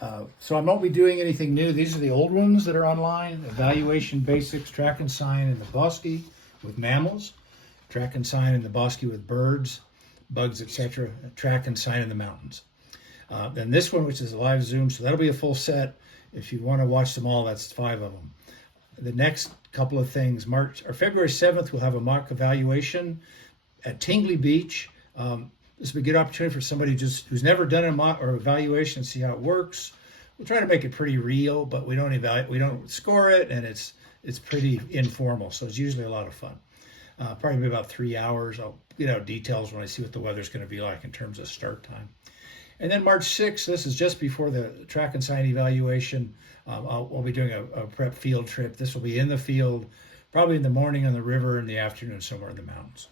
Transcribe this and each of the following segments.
So I won't be doing anything new. These are the old ones that are online. Evaluation Basics, Track and Sign in the bosque with mammals, Track and Sign in the bosque with birds, bugs, etc. Track and Sign in the mountains. Then this one, which is a live Zoom, so that'll be a full set. If you want to watch them all, that's 5 of them. The next couple of things, February 7th, we'll have a mock evaluation at Tingley Beach. This will be a good opportunity for somebody who's never done a mock or evaluation and see how it works. We'll try to make it pretty real, but we don't score it, and it's pretty informal, so it's usually a lot of fun. Probably be about 3 hours. I'll get out details when I see what the weather's going to be like in terms of start time. And then March 6th, this is just before the track and sign evaluation. I'll be doing a prep field trip. This will be in the field, probably in the morning on the river, in the afternoon somewhere in the mountains.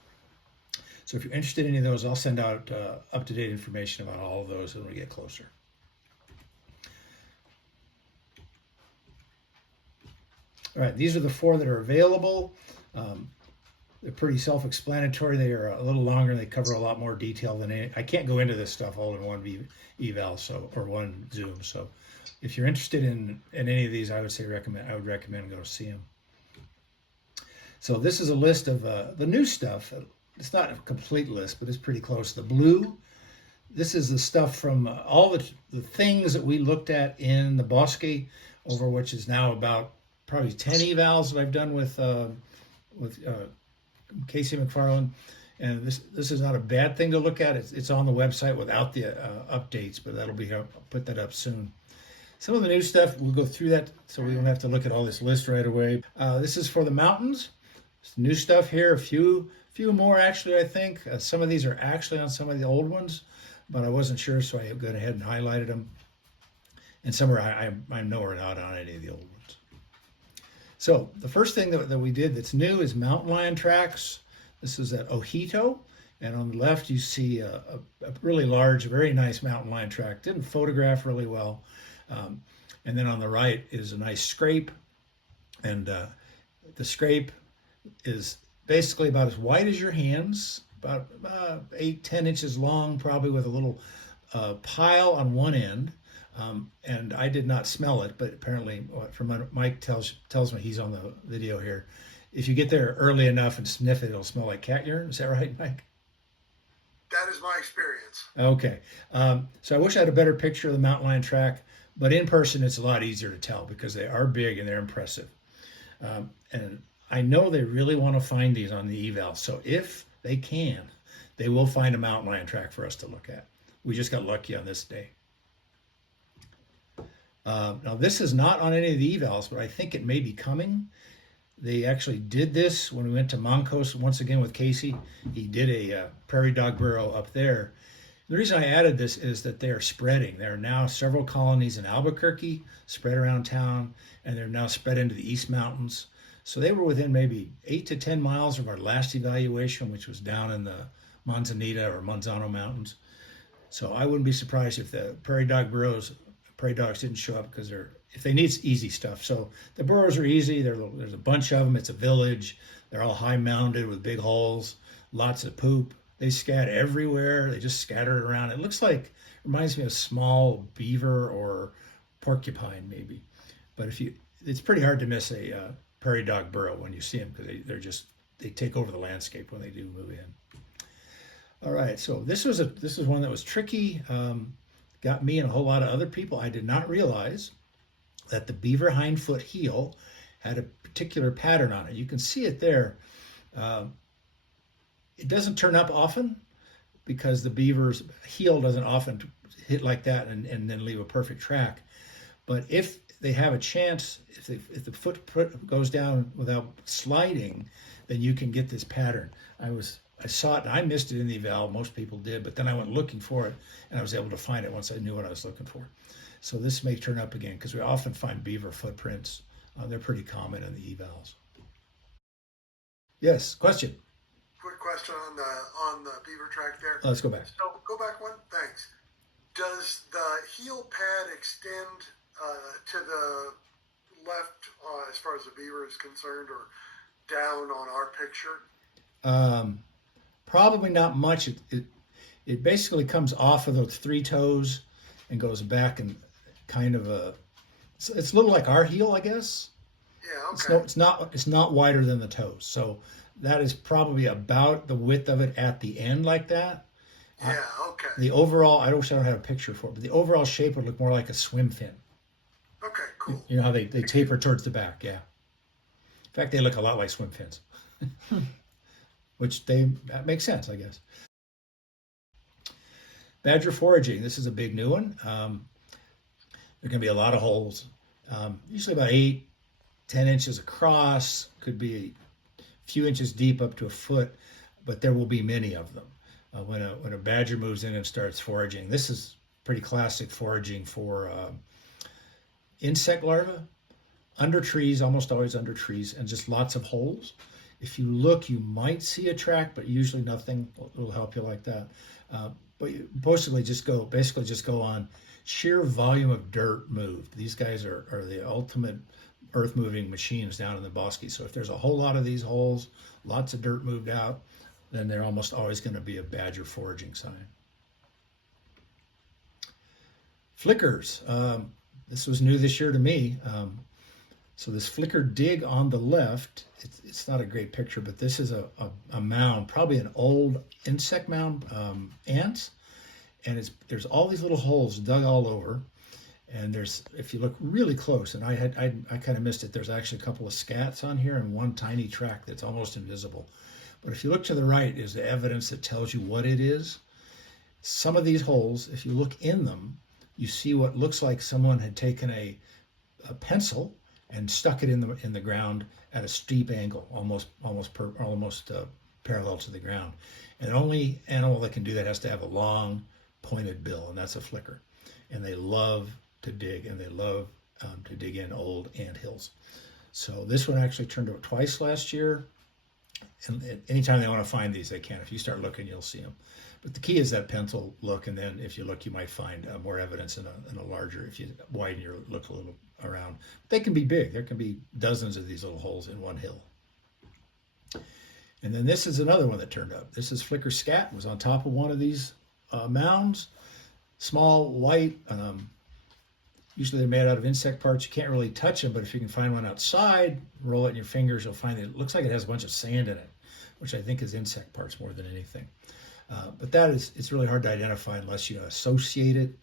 So if you're interested in any of those, I'll send out up-to-date information about all of those when we get closer. All right, these are the 4 that are available. They're pretty self-explanatory. They are a little longer. They cover a lot more detail than I can't go into this stuff all in one eval, or one Zoom. So if you're interested in any of these, I would recommend go see them. So this is a list of the new stuff. It's not a complete list, but it's pretty close. The blue, this is the stuff from all the things that we looked at in the bosque, over which is now about probably 10 evals that I've done with Casey McFarland. And this is not a bad thing to look at. It's on the website without the updates, but I'll put that up soon. Some of the new stuff, we'll go through that so we don't have to look at all this list right away. This is for the mountains. Some new stuff here, a few more actually, I think. Some of these are actually on some of the old ones, but I wasn't sure, so I went ahead and highlighted them. And some are, I know are not on any of the old ones. So the first thing that we did that's new is mountain lion tracks. This is at Ojito, and on the left you see a really large, very nice mountain lion track. Didn't photograph really well. And then on the right is a nice scrape, and the scrape is basically about as wide as your hands, about 8-10 inches long, probably with a little pile on one end. And I did not smell it, but apparently, from what Mike tells me, he's on the video here, if you get there early enough and sniff it, it'll smell like cat urine. Is that right, Mike? That is my experience. Okay. So I wish I had a better picture of the mountain lion track, but in person it's a lot easier to tell because they are big and they're impressive. And I know they really want to find these on the eval, so if they can, they will find a mountain lion track for us to look at. We just got lucky on this day. Now this is not on any of the evals, but I think it may be coming. They actually did this when we went to Mancos once again with Casey. He did a prairie dog burrow up there. The reason I added this is that they are spreading. There are now several colonies in Albuquerque spread around town, and they're now spread into the East Mountains. So they were within maybe 8 to 10 miles of our last evaluation, which was down in the Manzanita or Manzano Mountains. So I wouldn't be surprised if the prairie dogs didn't show up, because if they need easy stuff. So the burrows are easy. There's a bunch of them. It's a village. They're all high mounded with big holes, lots of poop. They scat everywhere. They just scatter it around. It reminds me of small beaver or porcupine maybe. But it's pretty hard to miss a prairie dog burrow when you see them, because they take over the landscape when they do move in. All right, so this is one that was tricky. Got me and a whole lot of other people. I did not realize that the beaver hindfoot heel had a particular pattern on it. You can see it there. It doesn't turn up often because the beaver's heel doesn't often hit like that and then leave a perfect track. But if they have a chance, if the foot goes down without sliding, then you can get this pattern. I saw it and I missed it in the eval. Most people did, but then I went looking for it and I was able to find it once I knew what I was looking for. So this may turn up again because we often find beaver footprints. They're pretty common in the evals. Yes, question. Quick question on the beaver track there. Let's go back. So go back one. Thanks. Does the heel pad extend to the left as far as the beaver is concerned, or down on our picture? Probably not much. It basically comes off of those 3 toes and goes back and kind of it's a little like our heel, I guess. Yeah, It's okay. no, it's not wider than the toes. So that is probably about the width of it at the end, like that. I, Yeah, okay. the overall, I wish I don't have a picture for it, but the overall shape would look more like a swim fin. Okay, cool. You know how they taper towards the back, yeah. In fact, they look a lot like swim fins, which that makes sense, I guess. Badger foraging. This is a big new one. There can be a lot of holes, usually about 8, 10 inches across. Could be a few inches deep, up to a foot, but there will be many of them. When a badger moves in and starts foraging, this is pretty classic foraging for insect larvae under trees, almost always under trees, and just lots of holes. If you look, you might see a track, but usually nothing will help you like that. But you basically just go on sheer volume of dirt moved. These guys are the ultimate earth moving machines down in the bosque. So if there's a whole lot of these holes, lots of dirt moved out, then they're almost always going to be a badger foraging sign. Flickers. This was new this year to me. So this flicker dig on the left, it's not a great picture, but this is a mound, probably an old insect mound, ants, and there's all these little holes dug all over, and if you look really close, and I kind of missed it, there's actually a couple of scats on here and one tiny track that's almost invisible. But if you look to the right is the evidence that tells you what it is. Some of these holes, if you look in them, you see what looks like someone had taken a pencil and stuck it in the ground at a steep angle, almost parallel to the ground. And the only animal that can do that has to have a long, pointed bill, and that's a flicker. And they love to dig, and they love to dig in old ant hills. So this one actually turned up twice last year. And anytime they want to find these, they can. If you start looking, you'll see them. But the key is that pencil look, and then if you look, you might find more evidence in a larger, if you widen your look a little around. They can be big. There can be dozens of these little holes in one hill. And then this is another one that turned up. This is flicker scat. It was on top of one of these mounds. Small, white. Usually they're made out of insect parts. You can't really touch them, but if you can find one outside, roll it in your fingers, you'll find it looks like it has a bunch of sand in it, which I think is insect parts more than anything. But it's really hard to identify unless you associate it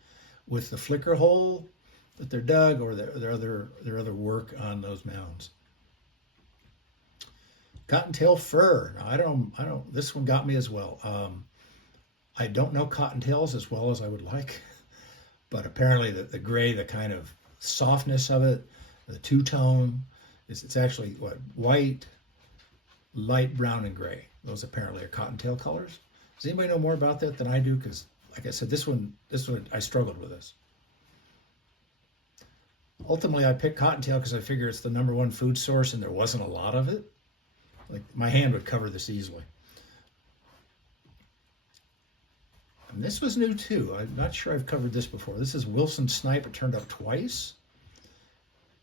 with the flicker hole that they're dug or their other work on those mounds. Cottontail fir. Now, I don't. This one got me as well. I don't know cottontails as well as I would like, but apparently the gray, the kind of softness of it, the two-tone, it's actually white, light brown, and gray. Those apparently are cottontail colors. Does anybody know more about that than I do? Because, like I said, this one, I struggled with this. Ultimately, I picked cottontail because I figure it's the #1 food source, and there wasn't a lot of it. Like my hand would cover this easily. And this was new too. I'm not sure I've covered this before. This is Wilson snipe. It turned up twice,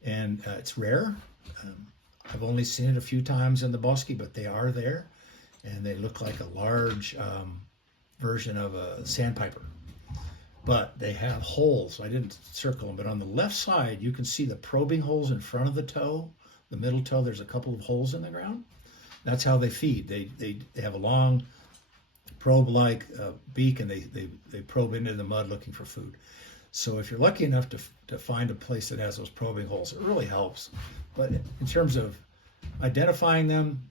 and it's rare. I've only seen it a few times in the bosque, but they are there. And they look like a large version of a sandpiper. But they have holes. I didn't circle them, but on the left side, you can see the probing holes in front of the toe. The middle toe, there's a couple of holes in the ground. That's how they feed. They have a long probe-like beak, and they probe into the mud looking for food. So if you're lucky enough to find a place that has those probing holes, it really helps. But in terms of identifying them,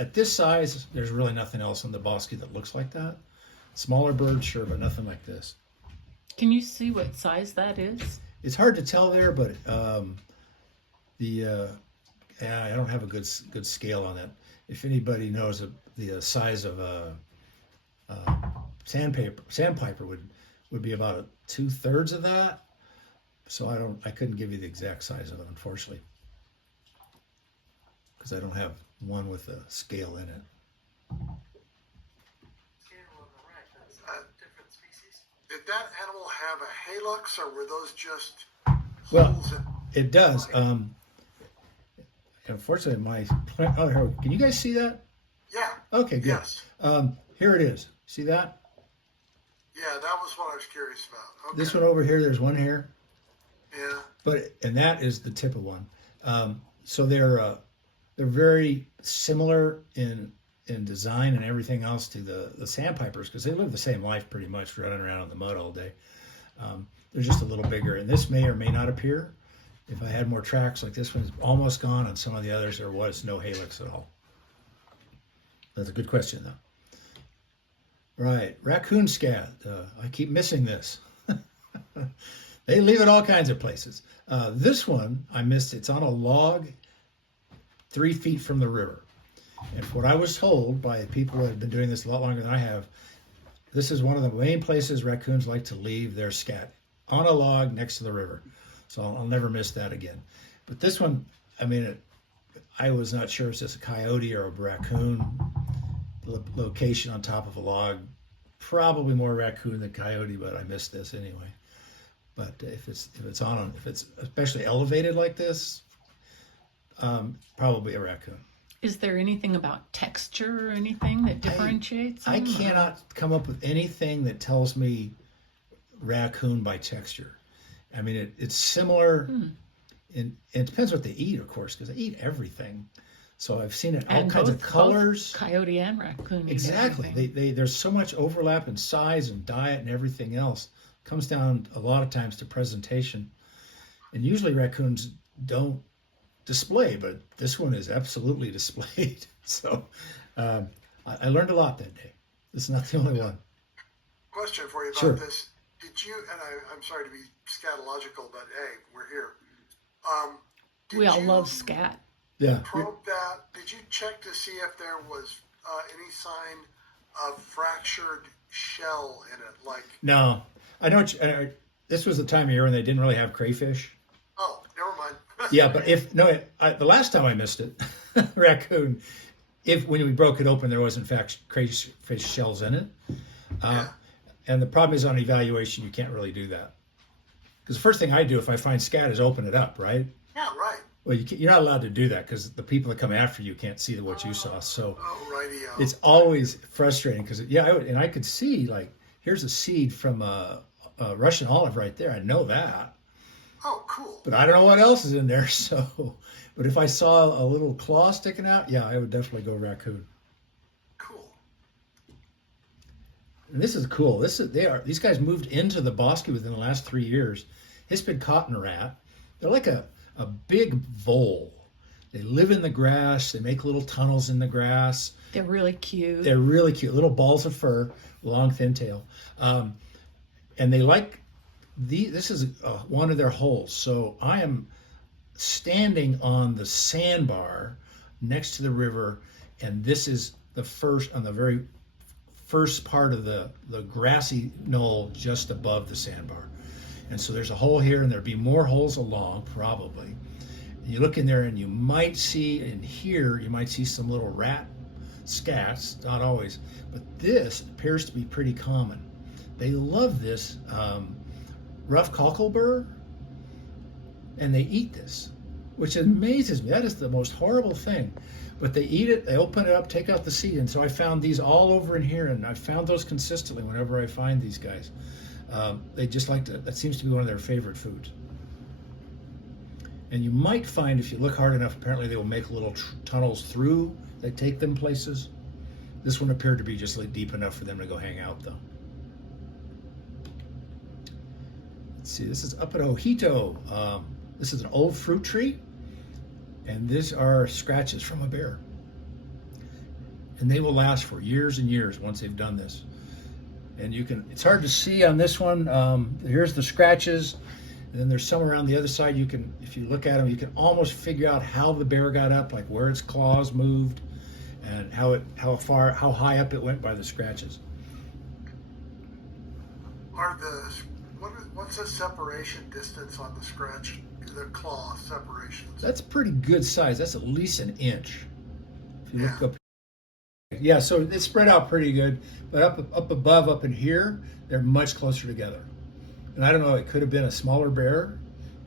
at this size, there's really nothing else in the bosque that looks like that. Smaller birds, sure, but nothing like this. Can you see what size that is? It's hard to tell there, but I don't have a good scale on that. If anybody knows the size of a sandpiper would be about 2/3 of that. So I couldn't give you the exact size of it, unfortunately, because I don't have one with a scale in it. Did that animal have a halux, or were those just Well, holes in? it does. Unfortunately, can you guys see that? Yeah. Okay, good. Yes. Here it is. See that? Yeah, that was what I was curious about. Okay. This one over here, there's one here. Yeah. and that is the tip of one. So they're very similar in design and everything else to the sandpipers because they live the same life pretty much, running around in the mud all day. They're just a little bigger, and this may or may not appear. If I had more tracks, like this one's almost gone, and some of the others there was no halix at all. That's a good question, though. Right, raccoon scat. I keep missing this. They live at all kinds of places. This one I missed. It's on a log 3 feet from the river. And from what I was told by people who have been doing this a lot longer than I have, this is one of the main places raccoons like to leave their scat, on a log next to the river. So I'll never miss that again. But this one, I mean, I was not sure if it's just a coyote or a raccoon. The location on top of a log, probably more raccoon than coyote, but I missed this anyway. But if it's especially elevated like this, probably a raccoon. Is there anything about texture or anything that differentiates them? I cannot come up with anything that tells me raccoon by texture. I mean, it's similar. And it depends what they eat, of course, because they eat everything. So I've seen it all And kinds of colors. Coyote and raccoon. eat Exactly. everything. There's so much overlap in size and diet and everything else. It comes down a lot of times to presentation. And usually raccoons don't display, but this one is absolutely displayed. So I learned a lot that day. This is not the only one. Question for you about Sure. this. Did you, and I'm sorry to be scatological, but hey, we're here. Did We all you love scat. Yeah. probe that? Did you check to see if there was any sign of fractured shell in it? Like, No, I know. This was the time of year when they didn't really have crayfish. oh, never mind. Yeah, but the last time I missed it, raccoon, when we broke it open, there was in fact crayfish shells in it. Yeah. And the problem is on evaluation, you can't really do that. Because the first thing I do if I find scat is open it up, right? Yeah, right. Well, you're not allowed to do that because the people that come after you can't see what you saw. So Oh, righty-o. it's always frustrating because I could see like here's a seed from a Russian olive right there. I know that, Oh, cool. but I don't know what else is in there. So, but if I saw a little claw sticking out, yeah, I would definitely go raccoon. Cool. And this is cool. These guys moved into the bosque within the last 3 years. Hispid cotton rat. They're like a big vole. They live in the grass. They make little tunnels in the grass. They're really cute. They're really cute, little balls of fur, long, thin tail, and they like this is one of their holes. So I am standing on the sandbar next to the river, and this is the very first part of the grassy knoll just above the sandbar. And so there's a hole here, and there'd be more holes along probably. And you look in there, and you might see some little rat scats, not always, but this appears to be pretty common. They love this rough cocklebur, and they eat this, which amazes me. That is the most horrible thing. But they eat it, they open it up, take out the seed, and so I found these all over in here, and I found those consistently whenever I find these guys. They just like to, that seems to be one of their favorite foods. And you might find, if you look hard enough, apparently they will make little tunnels through that take them places. This one appeared to be just like deep enough for them to go hang out, though. Let's see, this is up at Ojito. This is an old fruit tree, and these are scratches from a bear. And they will last for years and years once they've done this. And it's hard to see on this one. Here's the scratches. And then there's some around the other side. If you look at them, you can almost figure out how the bear got up, like where its claws moved, and how high up it went by the scratches. What's the separation distance on the claw separations? That's pretty good size. That's at least an inch. If you look Yeah. up. Yeah, so it's spread out pretty good, but up above, up in here, they're much closer together. And I don't know, it could have been a smaller bear,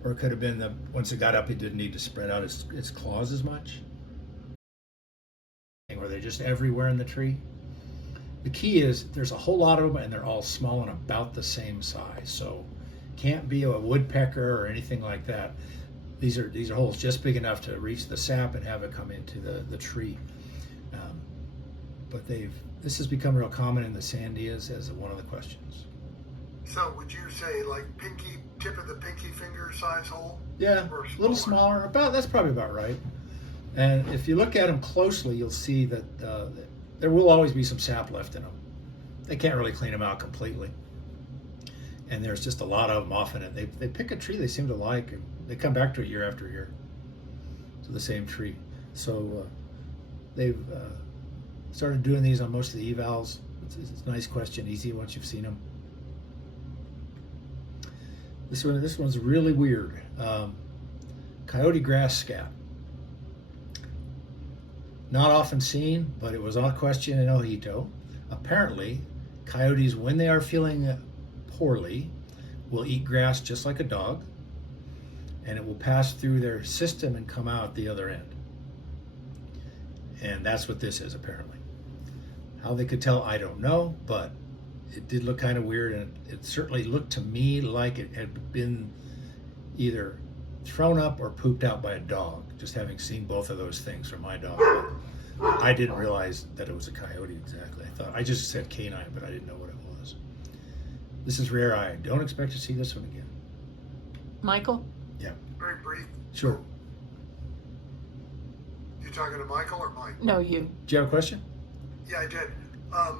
or it could have been once it got up, it didn't need to spread out its claws as much. Or they're just everywhere in the tree. The key is there's a whole lot of them, and they're all small and about the same size. So Can't be a woodpecker or anything like that. These are holes just big enough to reach the sap and have it come into the tree. But this has become real common in the sandias as one of the questions. So would you say like tip of the pinky finger size hole? Yeah, Or a little smaller. That's probably about right. And if you look at them closely, you'll see that there will always be some sap left in them. They can't really clean them out completely. And there's just a lot of them often. And they pick a tree they seem to like, and they come back to it year after year, to the same tree. So they've started doing these on most of the evals. It's a nice question, easy once you've seen them. This one's really weird. Coyote grass scab. Not often seen, but it was a question in Ojito. Apparently, coyotes, when they are feeling poorly, will eat grass just like a dog, and it will pass through their system and come out the other end. And that's what this is, apparently. How they could tell, I don't know, but it did look kind of weird, and it certainly looked to me like it had been either thrown up or pooped out by a dog, just having seen both of those things from my dog. But I didn't realize that it was a coyote exactly. I just said canine, but I didn't know what it was. This is rare. I don't expect to see this one again. Michael? Yeah. Very brief. Sure. You talking to Michael or Mike? No, you. Do you have a question? Yeah, I did. I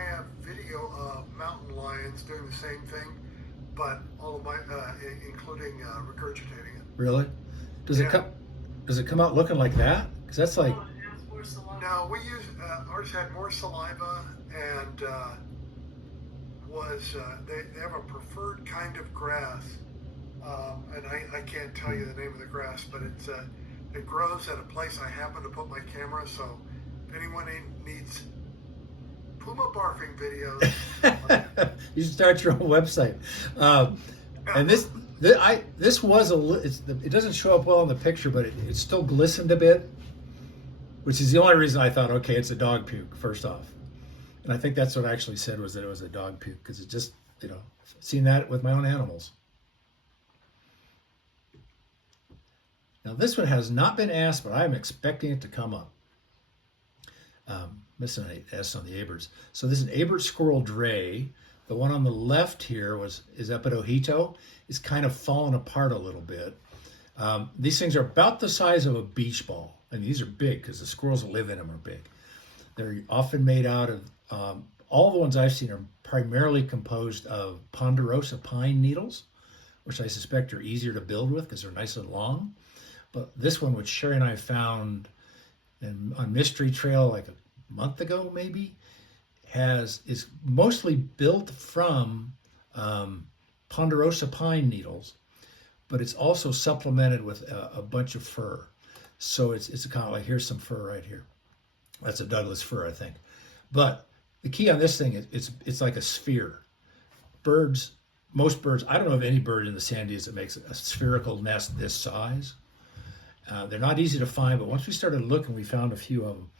have video of mountain lions doing the same thing, but all of my, including regurgitating it. Really? Does it come out looking like that? Because that's like. No, we use ours had more saliva and they have a preferred kind of grass, and I can't tell you the name of the grass, but it grows at a place I happen to put my camera. So if anyone needs puma barfing videos, you should start your own website. And this was it doesn't show up well in the picture, but it still glistened a bit, which is the only reason I thought, okay, it's a dog puke first off. And I think that's what I actually said, was that it was a dog puke, because it just, seen that with my own animals. Now this one has not been asked, but I'm expecting it to come up. Missing an S on the Aberts. So this is an Abert squirrel dray. The one on the left here is up at Ojito. It's kind of fallen apart a little bit. These things are about the size of a beach ball. And these are big because the squirrels that live in them are big. They're often made out of, all the ones I've seen are primarily composed of ponderosa pine needles, which I suspect are easier to build with because they're nice and long. But this one, which Sherry and I found on Mystery Trail like a month ago maybe, is mostly built from ponderosa pine needles, but it's also supplemented with a bunch of fur. So it's kind of like, here's some fur right here. That's a Douglas fir, I think. But the key on this thing is it's like a sphere. Most birds, I don't know of any bird in the Sandias that makes a spherical nest this size. They're not easy to find, but once we started looking, we found a few of them.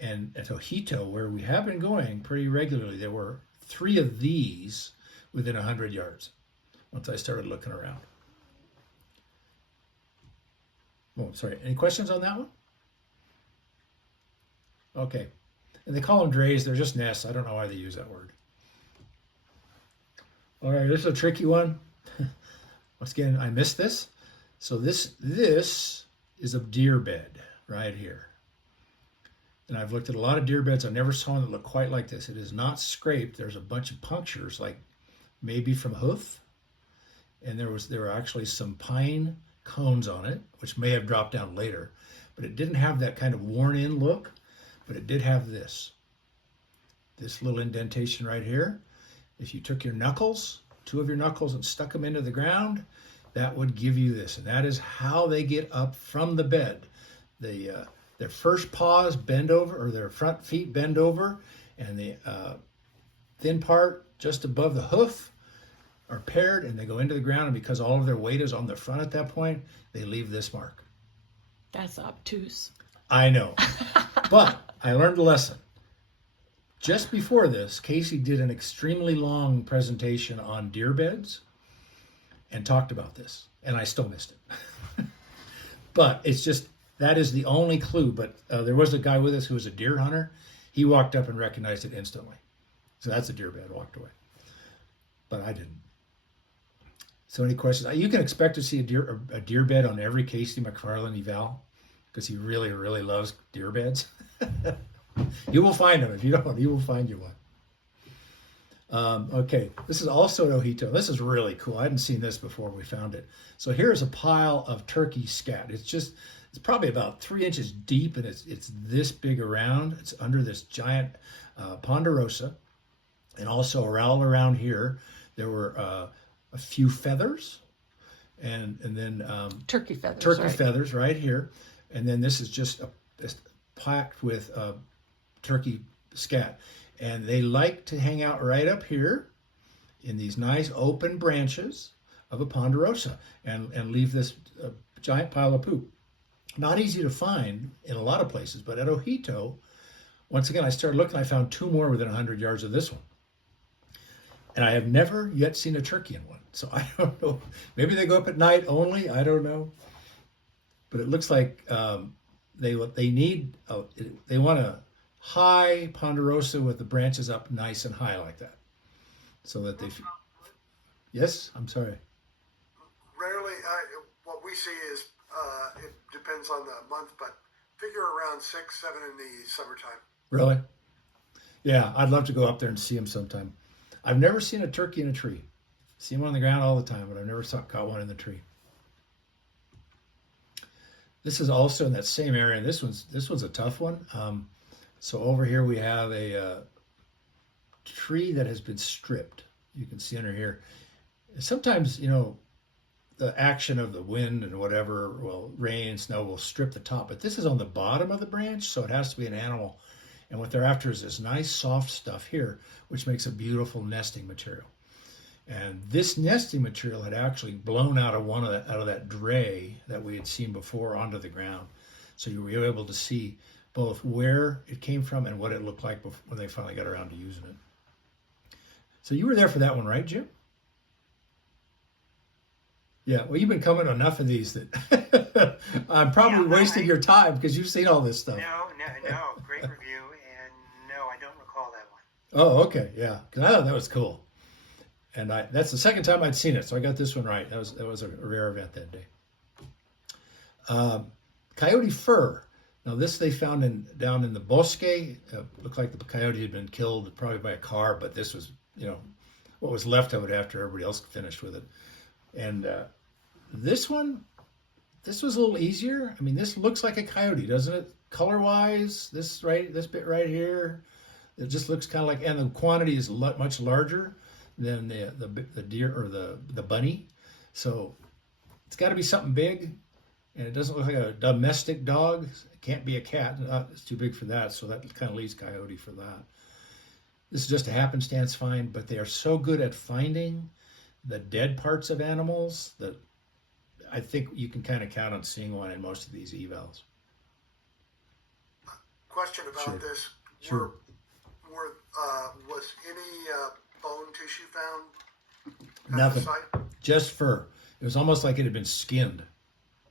And at Ojito, where we have been going pretty regularly, there were 3 of these within 100 yards once I started looking around. Oh, sorry. Any questions on that one? Okay. And they call them drays. They're just nests. I don't know why they use that word. All right, this is a tricky one. Once again, I missed this. So this is a deer bed right here. And I've looked at a lot of deer beds. I never saw one that looked quite like this. It is not scraped. There's a bunch of punctures, like maybe from hoof. And there were actually some pine cones on it, which may have dropped down later. But it didn't have that kind of worn-in look. But it did have this little indentation right here. If you took your knuckles, 2 of your knuckles, and stuck them into the ground, that would give you this. And that is how they get up from the bed. Their first paws bend over, or their front feet bend over, and the thin part just above the hoof are paired, and they go into the ground. And because all of their weight is on the front at that point, they leave this mark. That's obtuse. I know. But I learned a lesson. just before this, Casey did an extremely long presentation on deer beds and talked about this, and I still missed it. But it's just that is the only clue. But there was a guy with us who was a deer hunter. He walked up and recognized it instantly. So that's a deer bed. Walked away, but I didn't. So any questions? You can expect to see a deer bed on every Casey McFarland eval because he really, really loves deer beds. You will find them. If you don't, he will find you one. Okay, this is also an ojito. This is really cool. I hadn't seen this before we found it. So here's a pile of turkey scat. It's probably about 3 inches deep, and it's this big around. It's under this giant ponderosa, and also all around here there were a few feathers, and then Turkey feathers. turkey right? feathers right here, and then this is just packed with turkey scat, and they like to hang out right up here in these nice open branches of a ponderosa and leave this giant pile of poop. Not easy to find in a lot of places, but at Ojito, once again, I started looking, I found 2 more within 100 yards of this one. And I have never yet seen a turkey in one. So I don't know. Maybe they go up at night only. I don't know. But it looks like they want a high ponderosa with the branches up nice and high like that. So that they... Yes? I'm sorry. Rarely, what we see is, it depends on the month, but figure around 6, 7 in the summertime. Really? Yeah, I'd love to go up there and see them sometime. I've never seen a turkey in a tree. See them on the ground all the time, but I've never caught one in the tree. This is also in that same area. This one's a tough one. So over here we have a tree that has been stripped. You can see under here. Sometimes, the action of the wind and whatever, rain, snow will strip the top. But this is on the bottom of the branch, so it has to be an animal. And what they're after is this nice soft stuff here, which makes a beautiful nesting material. And this nesting material had actually blown out of that dray that we had seen before onto the ground. So you were able to see both where it came from and what it looked like when they finally got around to using it. So you were there for that one, right, Jim? Yeah, well, you've been coming to enough of these that I'm probably wasting your time because you've seen all this stuff. No, great review, and no, I don't recall that one. Oh, okay, yeah, because I thought that was cool, and that's the second time I'd seen it, so I got this one right. That was a rare event that day. Coyote fur. Now this they found down in the bosque. Looked like the coyote had been killed probably by a car, but this was what was left of it after everybody else finished with it. And this was a little easier. I mean, this looks like a coyote, doesn't it? Color-wise, this bit right here, it just looks kind of like, and the quantity is much larger than the deer or the bunny. So it's got to be something big, and it doesn't look like a domestic dog. It can't be a cat. It's too big for that, so that kind of leaves coyote for that. This is just a happenstance find, but they are so good at finding the dead parts of animals that I think you can kind of count on seeing one in most of these evals. Question about Sure. this. Sure. Was any bone tissue found at Nothing. the site? Just fur. It was almost like it had been skinned.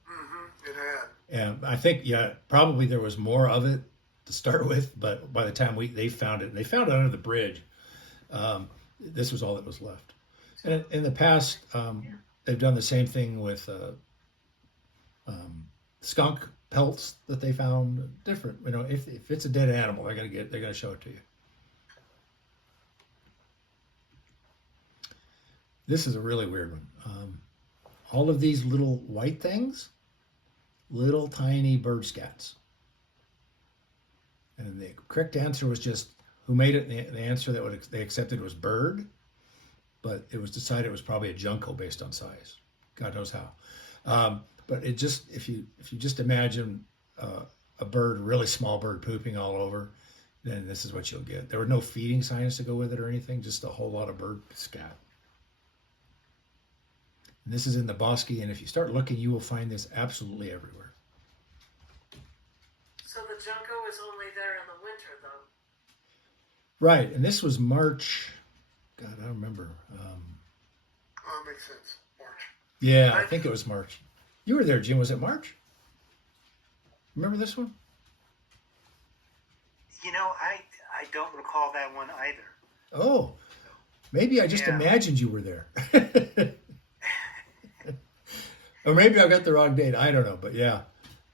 Mm-hmm. It had. And I think, probably there was more of it to start with, but by the time they found it, and they found it under the bridge, this was all that was left. And in the past, they've done the same thing with skunk pelts that they found different. If it's a dead animal, they're gonna show it to you. This is a really weird one. All of these little white things, little tiny bird scats. And the correct answer was just who made it. The answer that they accepted was bird, but it was decided it was probably a junco based on size. God knows how. But it just if you just imagine a bird, a really small bird pooping all over, then this is what you'll get. There were no feeding signs to go with it or anything, just a whole lot of bird scat. And this is in the bosque, and if you start looking, you will find this absolutely everywhere. So the junco is only there in the winter, though. Right, and this was March. God, I don't remember. Makes sense. March. Yeah, I think it was March. You were there, Jim. Was it March? Remember this one? I don't recall that one either. Oh, maybe I just Yeah. imagined you were there. Or maybe I got the wrong date. I don't know, but yeah.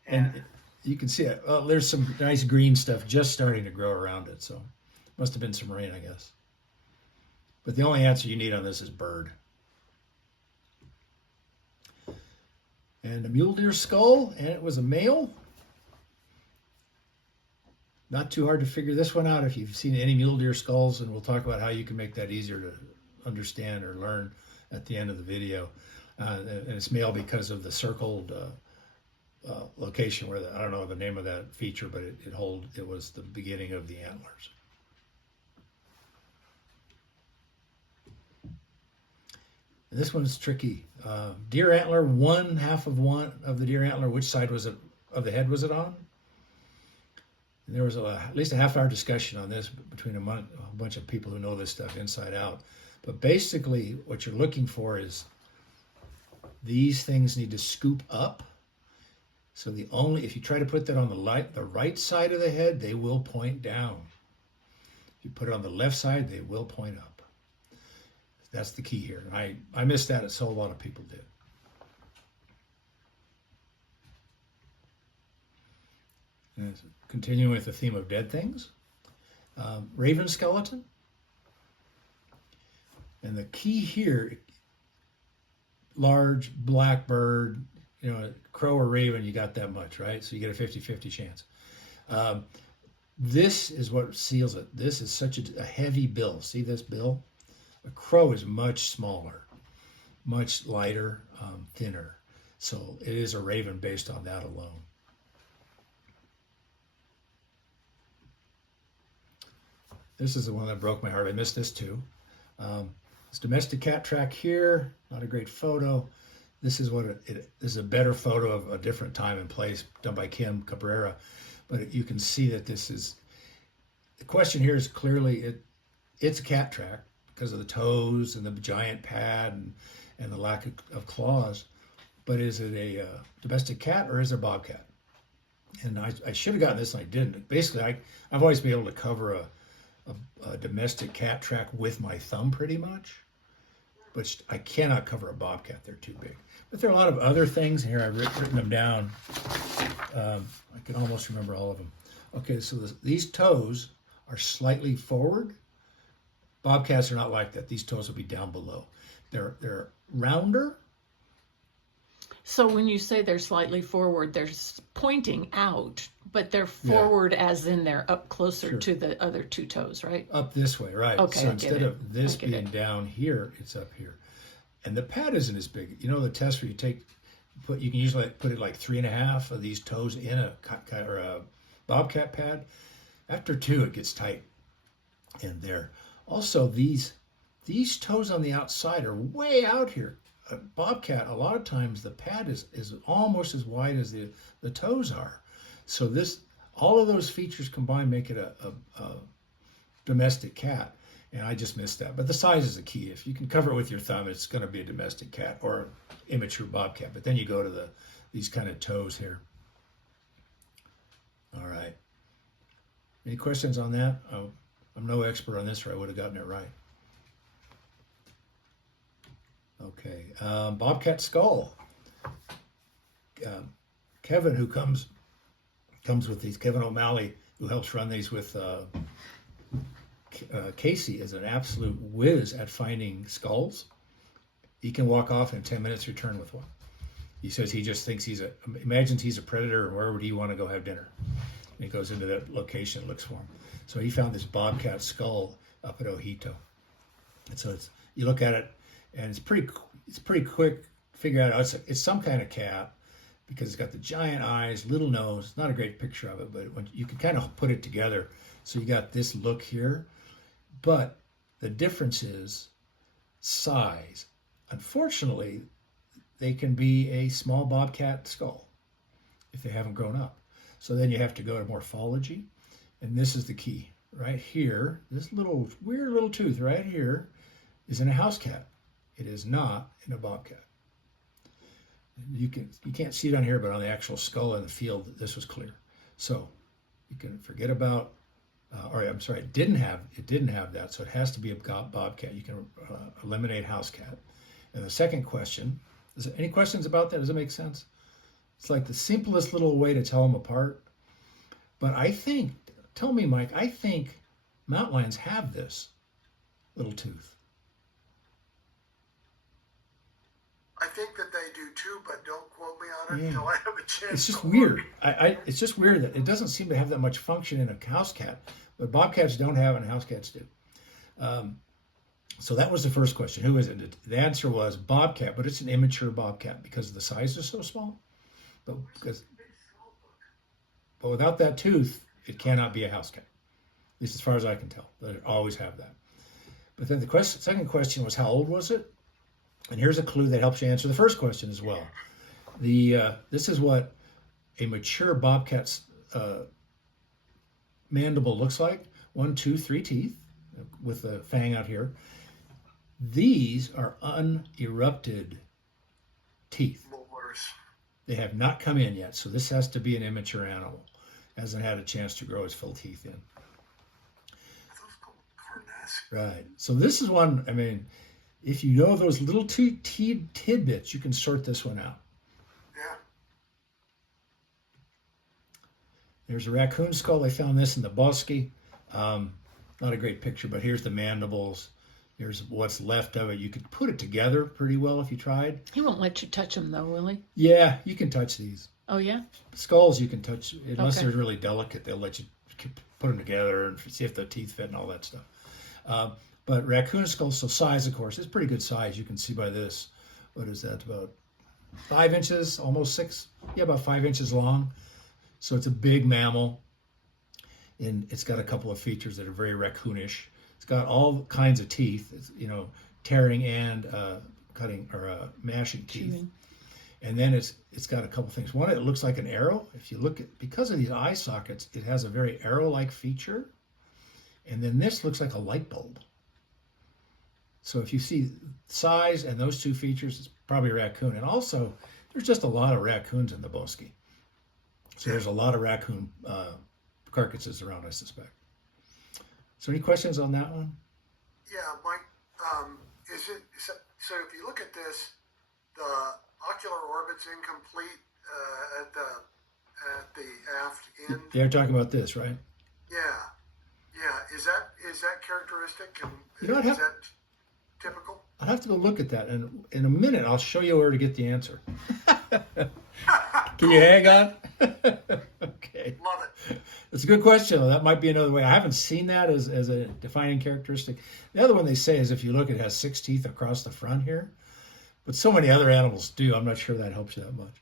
And Yeah. you can see it. Well, there's some nice green stuff just starting to grow around it, so must have been some rain, I guess. But the only answer you need on this is bird. And a mule deer skull, and it was a male. Not too hard to figure this one out if you've seen any mule deer skulls, and we'll talk about how you can make that easier to understand or learn at the end of the video. And it's male because of the circled location where I don't know the name of that feature, but it was the beginning of the antlers. And this one's tricky. Deer antler, one half of the deer antler. Which side was it of the head was it on? And there was at least a half-hour discussion on this between a bunch of people who know this stuff inside out. But basically, what you're looking for is these things need to scoop up. So if you try to put that on the right side of the head, they will point down. If you put it on the left side, they will point up. That's the key here. And I missed that, so a lot of people did. And continuing with the theme of dead things, raven skeleton. And the key here, large black bird, crow or raven, you got that much, right? So you get a 50-50 chance. This is what seals it. This is such a heavy bill. See this bill? A crow is much smaller, much lighter, thinner. So it is a raven based on that alone. This is the one that broke my heart. I missed this too. This domestic cat track here, not a great photo. This is this is a better photo of a different time and place done by Kim Cabrera. But you can see that the question here is clearly it's a cat track because of the toes and the giant pad and the lack of claws. But is it a domestic cat or is it a bobcat? And I should have gotten this and I didn't. Basically, I've always been able to cover a domestic cat track with my thumb pretty much. But I cannot cover a bobcat. They're too big. But there are a lot of other things here. I've written them down. I can almost remember all of them. Okay, so these toes are slightly forward. Bobcats are not like that. These toes will be down below. They're rounder. So when you say they're slightly forward, they're pointing out, but they're forward as in they're up closer to the other two toes, right? Up this way, right. Okay, so I get instead it. of this being down here, it's up here. And the pad isn't as big. You know the test where you can usually put it like 3.5 of these toes in a bobcat pad. After 2, it gets tight in there. Also, these toes on the outside are way out here. A bobcat, a lot of times the pad is almost as wide as the toes are. So all of those features combined make it a domestic cat. And I just missed that. But the size is the key. If you can cover it with your thumb, it's going to be a domestic cat or immature bobcat. But then you go to these kind of toes here. All right. Any questions on that? I'm no expert on this, or I would have gotten it right. Okay. Bobcat skull. Kevin, who comes with these, Kevin O'Malley, who helps run these with Casey, is an absolute whiz at finding skulls. He can walk off in 10 minutes, return with one. He says he just thinks imagines he's a predator, and where would he want to go have dinner? And he goes into that location and looks for him. So he found this bobcat skull up at Ojito. And so you look at it, and it's pretty quick to figure out it's some kind of cat because it's got the giant eyes, little nose. Not a great picture of it, but you can kind of put it together. So you got this look here, but the difference is size. Unfortunately, they can be a small bobcat skull if they haven't grown up. So then you have to go to morphology, and this is the key. right here, this little weird little tooth right here is in a house cat. It is not in a bobcat. You can't see it on here, but on the actual skull in the field, this was clear. So you can forget about. Or I'm sorry, it didn't have that, so it has to be a bobcat. You can eliminate house cat. And the second question, is there any questions about that? Does it make sense? It's like the simplest little way to tell them apart. But I think, tell me, Mike, I think mountain lions have this little tooth. I think that they do too, but don't quote me on it Yeah. until I have a chance. It's just to weird. look. It's just weird that it doesn't seem to have that much function in a house cat, but bobcats don't have it and house cats do. So that was the first question. Who is it? The answer was bobcat, but it's an immature bobcat because the size is so small. But without that tooth, it cannot be a house cat. At least as far as I can tell. They always have that. But then the second question was, how old was it? And here's a clue that helps you answer the first question as well. This is what a mature bobcat's mandible looks like. 1, 2, 3 teeth with a fang out here. These are unerupted teeth. Molars. They have not come in yet, so this has to be an immature animal. Hasn't had a chance to grow its full teeth in. Are those called carnassial? Right. So this is one, I mean, if you know those little tidbits, you can sort this one out. Yeah. There's a raccoon skull. I found this in the bosque. Not a great picture, but here's the mandibles. Here's what's left of it. You could put it together pretty well if you tried. He won't let you touch them though, will he? Yeah, you can touch these. Oh yeah? Skulls you can touch, unless Okay. they're really delicate. They'll let you put them together and see if the teeth fit and all that stuff. But raccoon skulls, so size, of course, it's pretty good size. You can see by this. What is that? About 5 inches, almost 6. Yeah, about 5 inches long. So it's a big mammal. And it's got a couple of features that are very raccoonish. It's got all kinds of teeth, tearing and cutting or mashing teeth. Chewing. And then it's got a couple things. One, it looks like an arrow. If you look at, because of these eye sockets, it has a very arrow-like feature. And then this looks like a light bulb. So if you see size and those two features, it's probably a raccoon. And also, there's just a lot of raccoons in the bosque. So there's a lot of raccoon carcasses around, I suspect. So any questions on that one? Yeah, Mike. So if you look at this, the ocular orbit's incomplete at the aft end. You're talking about this, right? Yeah. Is that characteristic? You know what Is that typical? I'll have to go look at that. And in a minute, I'll show you where to get the answer. Can you hang on? Okay. Love it. That's a good question. That might be another way. I haven't seen that as a defining characteristic. The other one they say is if you look, it has 6 teeth across the front here. But so many other animals do. I'm not sure that helps you that much.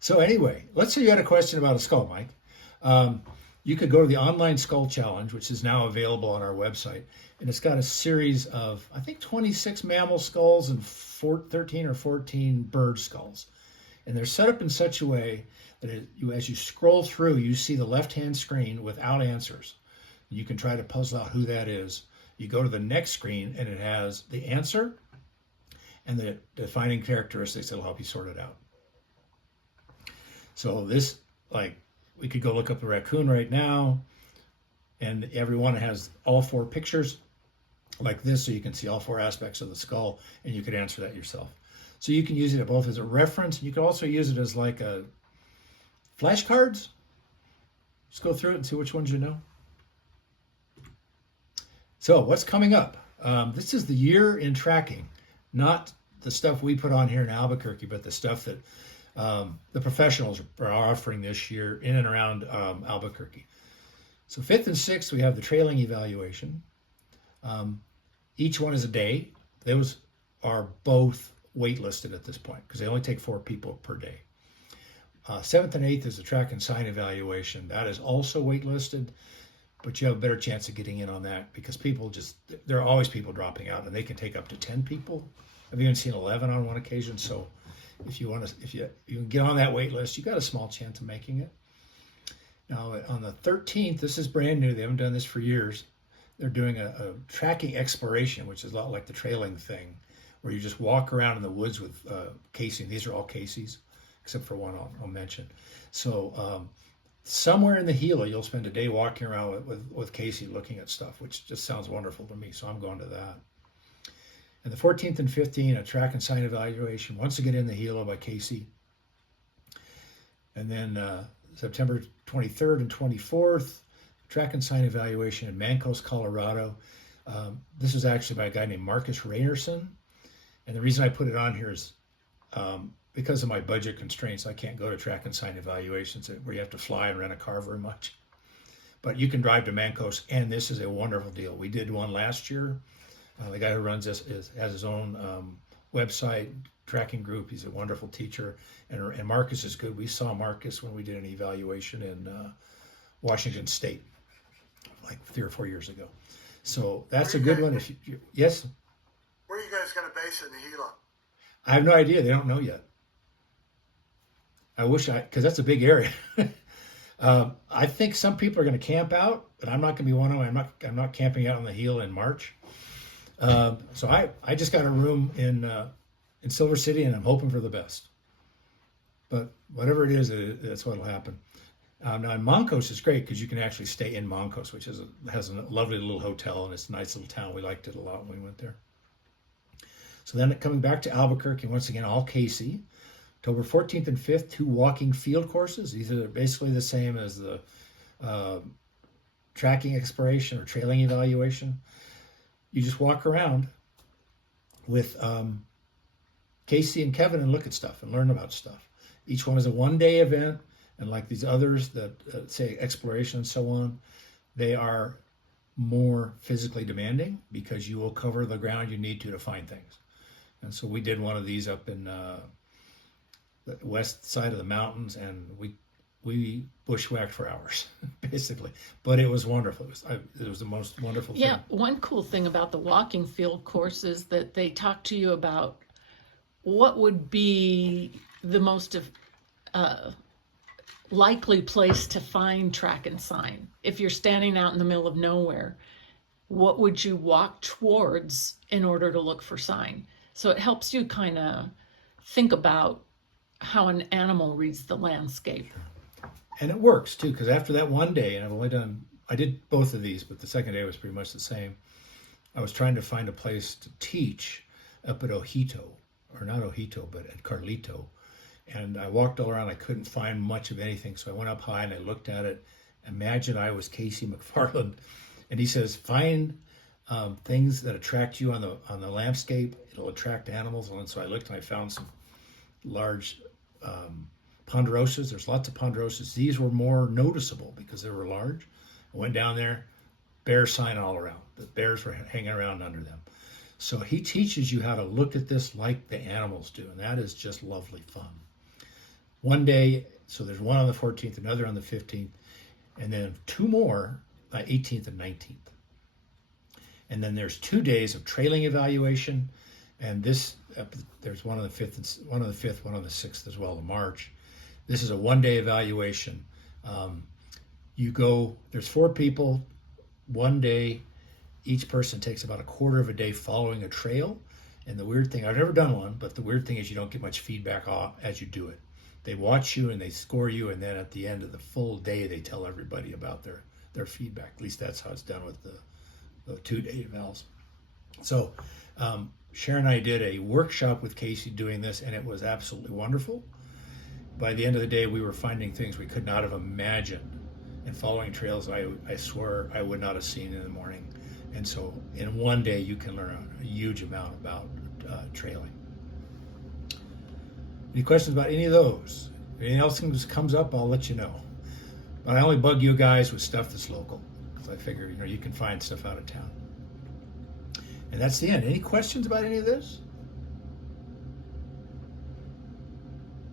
So anyway, let's say you had a question about a skull, Mike. You could go to the online skull challenge, which is now available on our website. And it's got a series of, I think, 26 mammal skulls and 13 or 14 bird skulls. And they're set up in such a way that as you scroll through, you see the left-hand screen without answers. You can try to puzzle out who that is. You go to the next screen, and it has the answer and the defining characteristics that'll help you sort it out. So this, we could go look up the raccoon right now, and everyone has all 4 pictures like this, so you can see all 4 aspects of the skull, and you could answer that yourself. So you can use it both as a reference, and you can also use it as like a flashcards. Just go through it and see which ones you know. So what's coming up? This is the year in tracking, not the stuff we put on here in Albuquerque, but the stuff that the professionals are offering this year in and around Albuquerque. So 5th and 6th, we have the trailing evaluation. Each one is a day. Those are both waitlisted at this point because they only take 4 people per day. 7th and 8th is the track and sign evaluation. That is also waitlisted, but you have a better chance of getting in on that because there are always people dropping out, and they can take up to 10 people. I've even seen 11 on one occasion. So if you can get on that wait list, you got a small chance of making it. Now, on the 13th, this is brand new. They haven't done this for years. They're doing a tracking exploration, which is a lot like the trailing thing, where you just walk around in the woods with Casey. These are all Casey's, except for one I'll mention. So somewhere in the Gila, you'll spend a day walking around with Casey looking at stuff, which just sounds wonderful to me. So I'm going to that. And the 14th and 15th, a track and sign evaluation, once again in the Gila by Casey. And then September 23rd and 24th, track and sign evaluation in Mancos, Colorado. This was actually by a guy named Marcus Raynerson. And the reason I put it on here is because of my budget constraints, I can't go to track and sign evaluations where you have to fly and rent a car very much. But you can drive to Mancos, and this is a wonderful deal. We did one last year. The guy who runs this has his own website, tracking group. He's a wonderful teacher, and Marcus is good. We saw Marcus when we did an evaluation in Washington State, like 3 or 4 years ago. So that's a good one. If yes. Where are you guys going to base it in the Gila? I have no idea. They don't know yet. I wish because that's a big area. I think some people are going to camp out, but I'm not going to be one of them. I'm not camping out on the Gila in March. So I just got a room in Silver City, and I'm hoping for the best. But whatever it is, that's what'll happen. Now in Mancos is great because you can actually stay in Mancos, which has a lovely little hotel, and it's a nice little town. We liked it a lot when we went there. So then coming back to Albuquerque, once again, all Casey. October 14th and 5th, 2 walking field courses. These are basically the same as the tracking exploration or trailing evaluation. You just walk around with Casey and Kevin and look at stuff and learn about stuff. Each one is a one-day event, and like these others that say exploration and so on, they are more physically demanding because you will cover the ground you need to find things. And so we did one of these up in the west side of the mountains, and we bushwhacked for hours, basically. But it was wonderful. It was the most wonderful thing. Yeah, one cool thing about the walking field course is that they talk to you about what would be the most likely place to find track and sign. If you're standing out in the middle of nowhere, what would you walk towards in order to look for sign? So it helps you kind of think about how an animal reads the landscape. And it works too, because after that one day, and I did both of these, but the second day was pretty much the same. I was trying to find a place to teach up at Ojito, or not Ojito, but at Carlito. And I walked all around, I couldn't find much of anything. So I went up high and I looked at it. Imagine I was Casey McFarland. And he says, find things that attract you on the landscape. It'll attract animals. And so I looked and I found some large ponderosas. There's lots of ponderosas. These were more noticeable because they were large. I went down there, bear sign all around. The bears were hanging around under them. So he teaches you how to look at this like the animals do, and that is just lovely fun. One day, so there's one on the 14th, another on the 15th, and then 2 more, 18th and 19th. And then there's 2 days of trailing evaluation, and there's one on the 5th, one on the 5th, one on the 6th as well in March. This is a 1-day evaluation. You go, there's 4 people, 1 day. Each person takes about a quarter of a day following a trail. And the weird thing, I've never done one, but the weird thing is you don't get much feedback as you do it. They watch you and they score you, and then at the end of the full day, they tell everybody about their feedback. At least that's how it's done with the 2-day evals. So Sharon and I did a workshop with Casey doing this, and it was absolutely wonderful. By the end of the day, we were finding things we could not have imagined and following trails I swear I would not have seen in the morning. And so in 1 day, you can learn a huge amount about trailing. Any questions about any of those? If anything else comes up, I'll let you know. But I only bug you guys with stuff that's local, because I figure you can find stuff out of town. And that's the end. Any questions about any of this?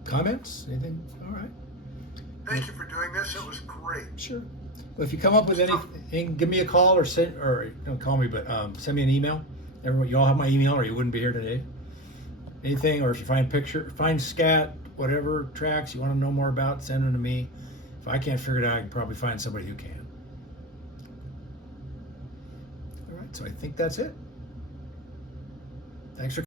Comments? Anything? All right. Thank you for doing this. It was great. Sure. Well, if you come up with anything, give me a call or don't call me, but send me an email. Everyone, you all have my email, or you wouldn't be here today. Anything, or if you find scat, whatever tracks you want to know more about, send them to me. If I can't figure it out, I can probably find somebody who can. All right, so I think that's it. Thanks for